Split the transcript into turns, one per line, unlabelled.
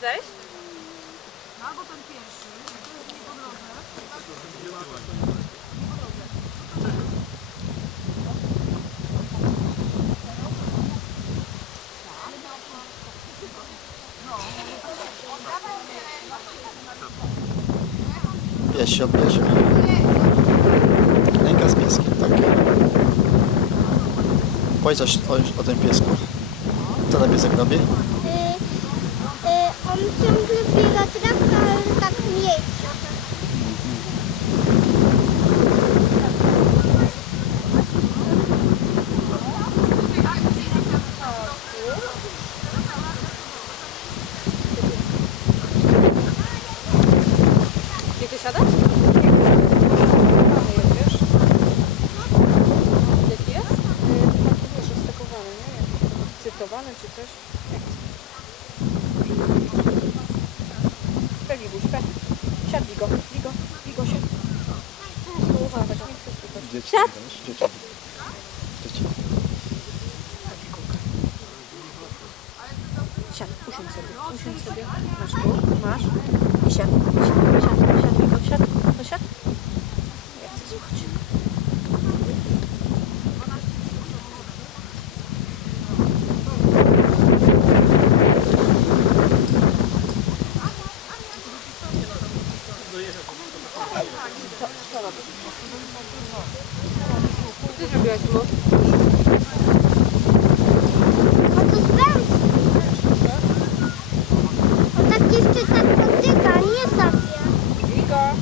Zejść? Albo ten pierwszy, to jest nie po drodze.
Pies się odbierze. Lenka z pieskiem, tak. Powiedz coś o, o tym piesku. Co ten piesek robi?
Y, y, ciągle biega trawkę, ale tak mniej trochę.
Gdzie ty siadasz?
cytowany czy coś? Jak Pegi buź, pe. Siad, Wigo, Wigo, Wigo, siad. Uwaga, nie chcę słuchać.
Dzieci. Siad. Dzieci. Dzieci.
Siad, usiądź sobie, usiądź sobie. Masz tu, masz. I siad, siad, siad, siad, Co, co robisz? Co
ty zrobiłaś mu?
A to węży. On tak jeszcze tak potyka, nie zabija. Iga.